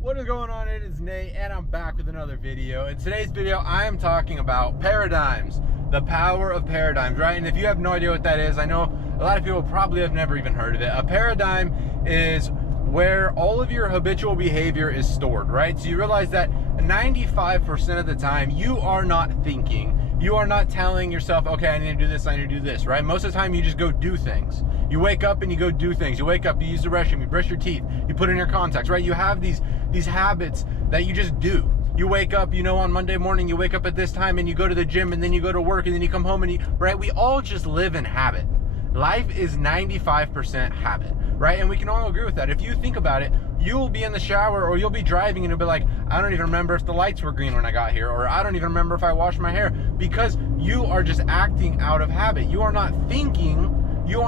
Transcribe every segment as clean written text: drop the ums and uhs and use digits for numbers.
What is going on? It is Nate and I'm back with another video. In today's video I am talking about paradigms, the power of paradigms, right? And if you have no idea what that is, I know a lot of people probably have never even heard of it. A paradigm is where all of your habitual behavior is stored, right? So you realize that 95% of the time you are not thinking, you are not telling yourself, okay, I need to do this, I need to do this, right? Most of the time you just go do things. You wake up and you go do things. You wake up, you use the restroom, you brush your teeth, you put in your contacts, right? You have these habits that you just do. You wake up, you know, on Monday morning, you wake up at this time and you go to the gym and then you go to work and then you come home and right? We all just live in habit. Life is 95% habit, right? And we can all agree with that. If you think about it, you'll be in the shower or you'll be driving and you'll be like, I don't even remember if the lights were green when I got here, or I don't even remember if I washed my hair, because you are just acting out of habit. You are not thinking, you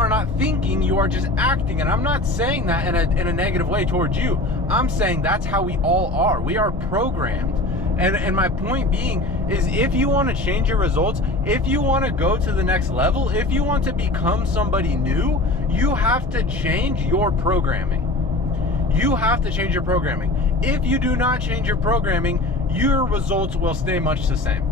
are just acting. And I'm not saying that in a negative way towards you. I'm saying that's how we all are. We are programmed. And my point being is, if you want to change your results, if you want to go to the next level, if you want to become somebody new, you have to change your programming. You have to change your programming. If you do not change your programming, your results will stay much the same.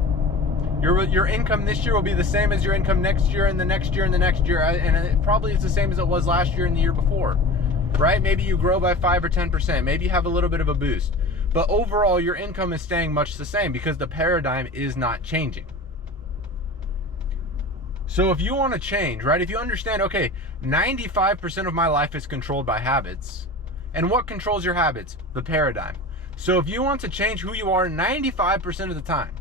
Your income this year will be the same as your income next year and the next year and the next year, and it probably is the same as it was last year and the year before, right? Maybe you grow by 5 or 10%, maybe you have a little bit of a boost, but overall your income is staying much the same because the paradigm is not changing. So if you want to change, right, if you understand, okay, 95% of my life is controlled by habits, and what controls your habits? The paradigm. So if you want to change who you are 95% of the time,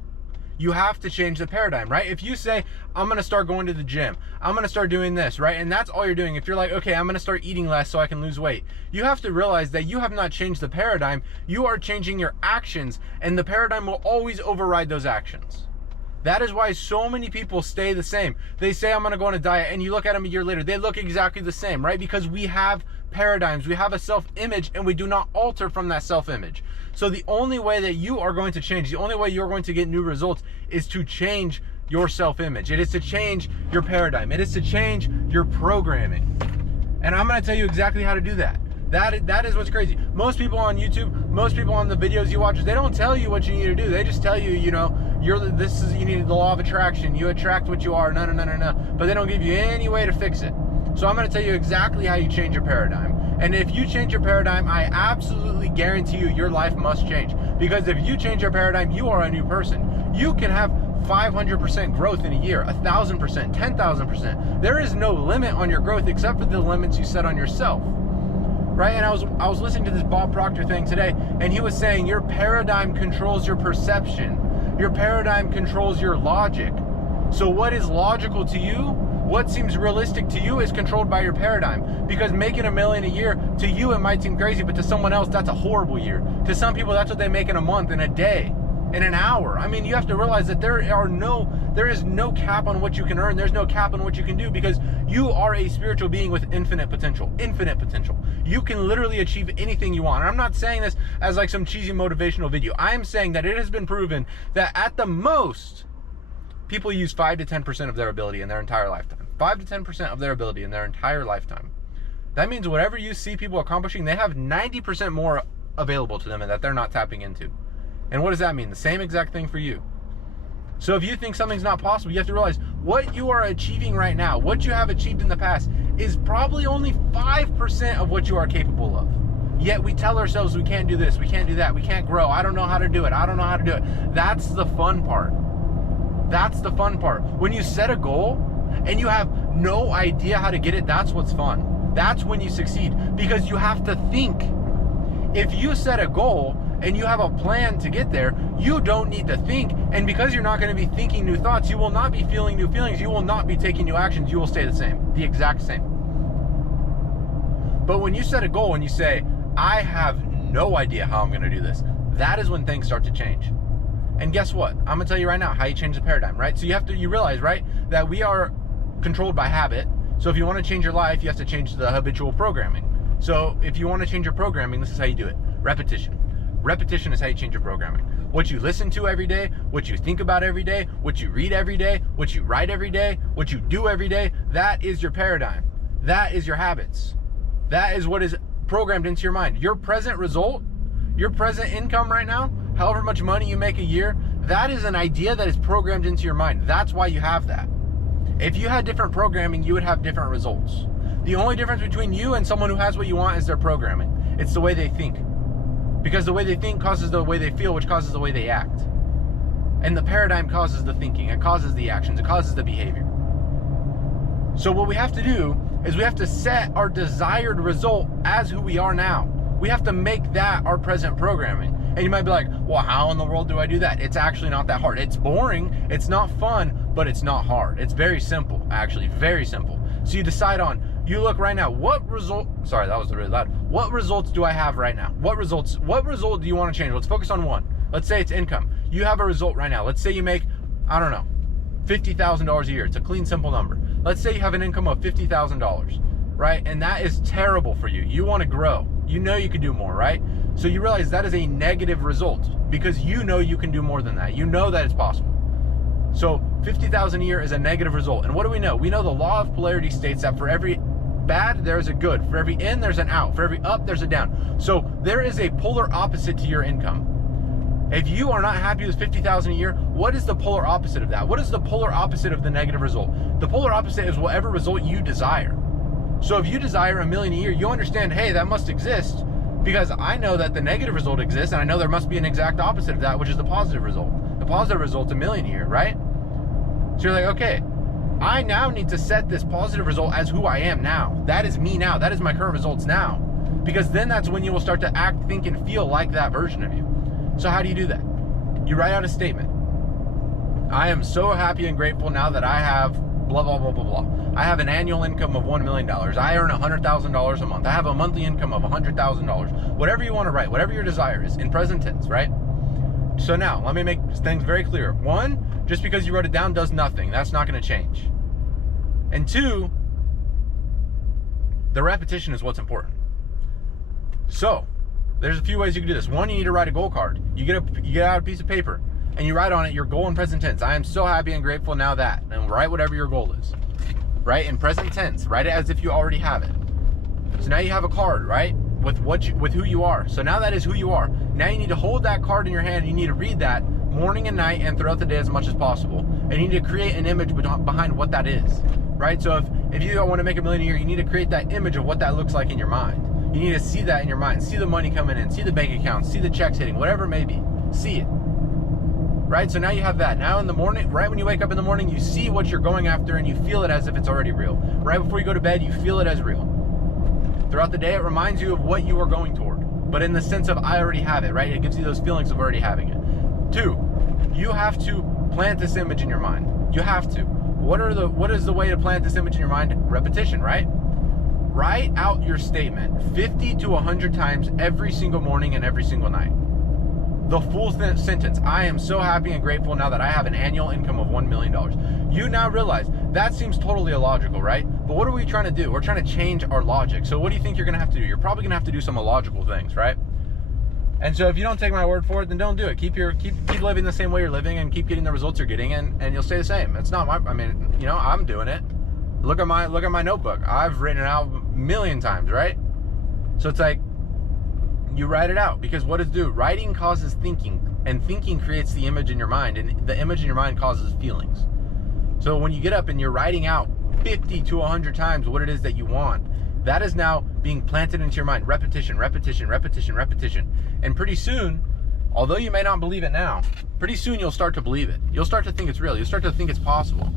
you have to change the paradigm, right? If you say, I'm gonna start going to the gym, I'm gonna start doing this, right? And that's all you're doing. If you're like, okay, I'm gonna start eating less so I can lose weight, you have to realize that you have not changed the paradigm, you are changing your actions, and the paradigm will always override those actions. That is why so many people stay the same. They say, I'm gonna go on a diet, and you look at them a year later, they look exactly the same, right? Because we have paradigms, we have a self-image, and we do not alter from that self-image. So the only way that you are going to change, the only way you're going to get new results is to change your self-image. It is to change your paradigm. It is to change your programming. And I'm gonna tell you exactly how to do that. That is what's crazy. Most people on YouTube, most people on the videos you watch, they don't tell you what you need to do. They just tell you, you know, you need the law of attraction. You attract what you are, no. But they don't give you any way to fix it. So I'm gonna tell you exactly how you change your paradigm. And if you change your paradigm, I absolutely guarantee you your life must change. Because if you change your paradigm, you are a new person. You can have 500% growth in a year, 1,000%, 10,000%. There is no limit on your growth except for the limits you set on yourself. Right? And I was listening to this Bob Proctor thing today, and he was saying your paradigm controls your perception. Your paradigm controls your logic. So what is logical to you, what seems realistic to you, is controlled by your paradigm. Because making $1 million a year, to you it might seem crazy, but to someone else that's a horrible year. To some people that's what they make in a month, in a day, in an hour. I mean, you have to realize that there is no cap on what you can earn. There's no cap on what you can do, because you are a spiritual being with infinite potential. Infinite potential. You can literally achieve anything you want. And I'm not saying this as like some cheesy motivational video. I am saying that it has been proven that at the most, people use 5 to 10% of their ability in their entire lifetime. 5 to 10% of their ability in their entire lifetime. That means whatever you see people accomplishing, they have 90% more available to them and that they're not tapping into. And what does that mean? The same exact thing for you. So if you think something's not possible, you have to realize what you are achieving right now, what you have achieved in the past, is probably only 5% of what you are capable of. Yet we tell ourselves we can't do this, we can't do that, we can't grow, I don't know how to do it, I don't know how to do it. That's the fun part. That's the fun part. When you set a goal and you have no idea how to get it, that's what's fun. That's when you succeed, because you have to think. If you set a goal and you have a plan to get there, you don't need to think. And because you're not going to be thinking new thoughts, you will not be feeling new feelings, you will not be taking new actions, you will stay the same, the exact same. But when you set a goal and you say, I have no idea how I'm going to do this, that is when things start to change. And guess what? I'm going to tell you right now how you change the paradigm, right? So you realize, right, that we are controlled by habit. So if you want to change your life, you have to change the habitual programming. So if you want to change your programming, this is how you do it. Repetition. Repetition is how you change your programming. What you listen to every day, what you think about every day, what you read every day, what you write every day, what you do every day, that is your paradigm. That is your habits. That is what is programmed into your mind. Your present result Your present income right now, however much money you make a year, that is an idea that is programmed into your mind. That's why you have that. If you had different programming, you would have different results. The only difference between you and someone who has what you want is their programming. It's the way they think. Because the way they think causes the way they feel, which causes the way they act. And the paradigm causes the thinking, it causes the actions, it causes the behavior. So what we have to do is we have to set our desired result as who we are now. We have to make that our present programming. And you might be like, well, how in the world do I do that? It's actually not that hard. It's boring, it's not fun, but it's not hard. It's very simple, actually, very simple. So you decide on, you look right now, what result, sorry, that was really loud. What results do I have right now? What result do you want to change? Let's focus on one. Let's say it's income. You have a result right now. Let's say you make, I don't know, $50,000 a year. It's a clean, simple number. Let's say you have an income of $50,000, right? And that is terrible for you. You want to grow. You know you could do more, right? So you realize that is a negative result because you know you can do more than that. You know that it's possible. So 50,000 a year is a negative result. And what do we know? We know the law of polarity states that for every bad, there's a good. For every in, there's an out. For every up, there's a down. So there is a polar opposite to your income. If you are not happy with 50,000 a year, what is the polar opposite of that? What is the polar opposite of the negative result? The polar opposite is whatever result you desire. So if you desire $1 million a year, you understand, hey, that must exist because I know that the negative result exists and I know there must be an exact opposite of that, which is the positive result. The positive result's $1 million a year, right? So you're like, okay, I now need to set this positive result as who I am now. That is me now. That is my current results now. Because then that's when you will start to act, think, and feel like that version of you. So how do you do that? You write out a statement. I am so happy and grateful now that I have blah, blah, blah, blah, blah. I have an annual income of $1 million. I earn $100,000 a month. I have a monthly income of $100,000. Whatever you want to write, whatever your desire is, in present tense, right? So now, let me make things very clear. One, just because you wrote it down does nothing. That's not going to change. And two, the repetition is what's important. So, there's a few ways you can do this. One, you need to write a goal card. You get out a piece of paper and you write on it your goal in present tense. I am so happy and grateful now that, and write whatever your goal is. Right? In present tense. Write it as if you already have it. So now you have a card, right? With who you are. So now that is who you are. Now you need to hold that card in your hand and you need to read that morning and night and throughout the day as much as possible. And you need to create an image behind what that is. Right? So if you want to make $1 million a year, you need to create that image of what that looks like in your mind. You need to see that in your mind. See the money coming in. See the bank account. See the checks hitting. Whatever it may be. See it. Right? So now you have that. Now in the morning, right when you wake up in the morning, you see what you're going after and you feel it as if it's already real. Right before you go to bed, you feel it as real. Throughout the day, it reminds you of what you are going toward. But in the sense of, I already have it, right? It gives you those feelings of already having it. Two, you have to plant this image in your mind. You have to. What is the way to plant this image in your mind? Repetition, right? Write out your statement 50 to 100 times every single morning and every single night. The full sentence. I am so happy and grateful now that I have an annual income of $1 million. You now realize that seems totally illogical, right? But what are we trying to do? We're trying to change our logic. So what do you think you're going to have to do? You're probably going to have to do some illogical things, right? And so if you don't take my word for it, then don't do it. Keep living the same way you're living and keep getting the results you're getting, and you'll stay the same. It's not my, I mean, you know, I'm doing it. Look at my notebook. I've written it out a million times, right? So it's like, you write it out, because what does it do? Writing causes thinking, and thinking creates the image in your mind, and the image in your mind causes feelings. So when you get up and you're writing out 50 to 100 times what it is that you want, that is now being planted into your mind. Repetition, repetition, repetition, repetition. And pretty soon, although you may not believe it now, pretty soon you'll start to believe it. You'll start to think it's real. You'll start to think it's possible.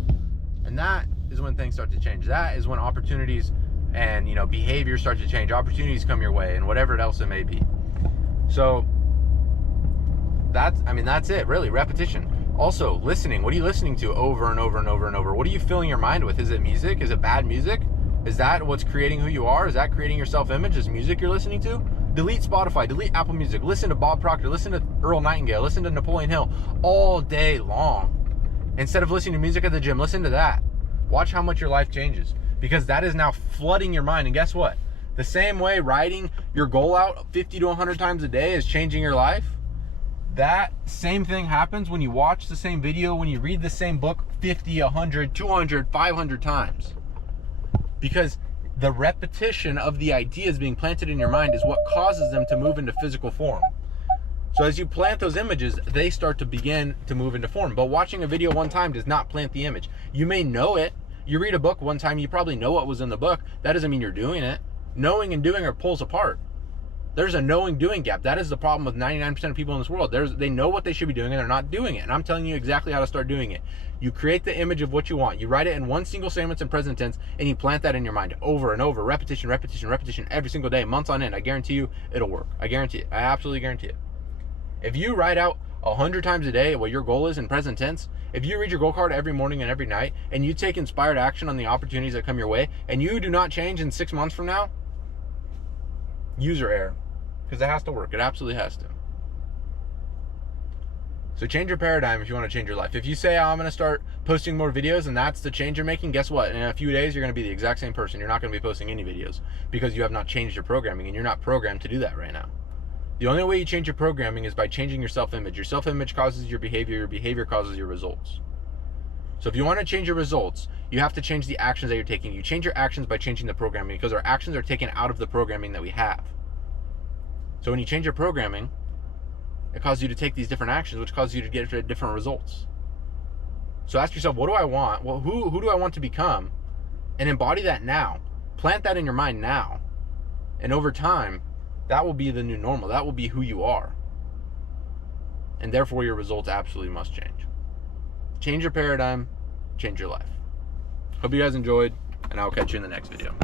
And that is when things start to change. That is when opportunities and, you know, behavior start to change. Opportunities come your way, and whatever else it may be. So that's it, really. Repetition. Also, listening. What are you listening to over and over and over and over? What are you filling your mind with? Is it music? Is it bad music? Is that what's creating who you are? Is that creating your self-image? Is music you're listening to? Delete Spotify, delete Apple Music, listen to Bob Proctor, listen to Earl Nightingale, listen to Napoleon Hill all day long. Instead of listening to music at the gym, listen to that. Watch how much your life changes, because that is now flooding your mind. And guess what? The same way writing your goal out 50 to 100 times a day is changing your life, that same thing happens when you watch the same video, when you read the same book 50, 100, 200, 500 times. Because the repetition of the ideas being planted in your mind is what causes them to move into physical form. So as you plant those images, they start to begin to move into form. But watching a video one time does not plant the image. You may know it. You read a book one time, you probably know what was in the book. That doesn't mean you're doing it. Knowing and doing are poles apart. There's a knowing doing gap. That is the problem with 99% of people in this world. They know what they should be doing and they're not doing it. And I'm telling you exactly how to start doing it. You create the image of what you want. You write it in one single sentence in present tense and you plant that in your mind over and over. Repetition, repetition, repetition every single day, months on end. I guarantee you it'll work. I guarantee it. I absolutely guarantee it. If you write out 100 times a day what your goal is in present tense, if you read your goal card every morning and every night, and you take inspired action on the opportunities that come your way, and you do not change in 6 months from now, user error. Because it has to work. It absolutely has to. So change your paradigm if you want to change your life. If you say, oh, I'm going to start posting more videos and that's the change you're making, guess what? In a few days, you're going to be the exact same person. You're not going to be posting any videos because you have not changed your programming and you're not programmed to do that right now. The only way you change your programming is by changing your self-image. Your self-image causes your behavior causes your results. So if you want to change your results, you have to change the actions that you're taking. You change your actions by changing the programming because our actions are taken out of the programming that we have. So when you change your programming, it causes you to take these different actions, which causes you to get different results. So ask yourself, what do I want? Well, who do I want to become? And embody that now. Plant that in your mind now. And over time, that will be the new normal. That will be who you are. And therefore, your results absolutely must change. Change your paradigm, change your life. Hope you guys enjoyed, and I'll catch you in the next video.